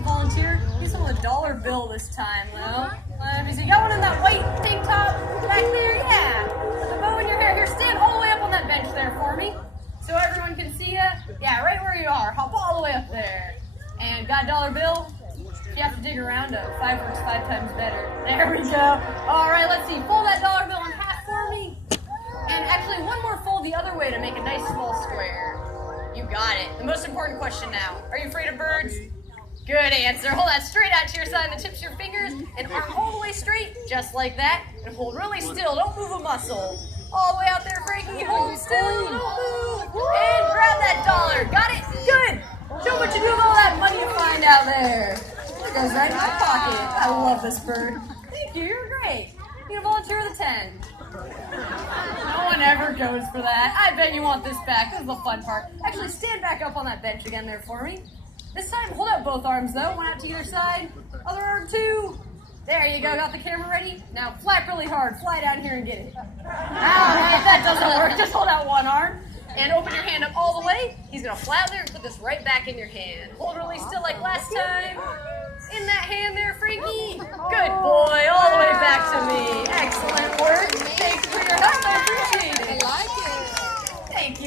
you, volunteer. Use some of the dollar bill this time, though. You got one in that white tank top back there? Yeah. With the bow in your hair. Here, stand all the way up on that bench there for me, so everyone can see you. Yeah, right where you are. Hop all the way up there. And got a dollar bill? You have to dig around. 5 works 5 times better. There we go. All right, let's see. Fold that dollar bill in half for me. And actually, one more fold the other way to make a nice small square. You got it. The most important question now. Are you afraid of birds? Good answer. Hold that straight out to your side, the tips of your fingers, and arm all the way straight, just like that. And hold really still. Don't move a muscle. All the way out there, Frankie. Hold still. Don't move. And grab that dollar. Got it? Good. Show what you do with all that money you find out there. It goes right in my pocket. I love this bird. Thank you. You're great. You a volunteer of the 10. No one ever goes for that. I bet you want this back. This is the fun part. Actually, stand back up on that bench again there for me. This time, hold out both arms, though. One out to either side. Other arm, too. There you go. Got the camera ready? Now, flap really hard. Fly down here and get it. All right, that doesn't work. Just hold out one arm. And open your hand up all the way. He's going to fly out there and put this right back in your hand. Hold really still like last time. In that hand there, Frankie. Good boy.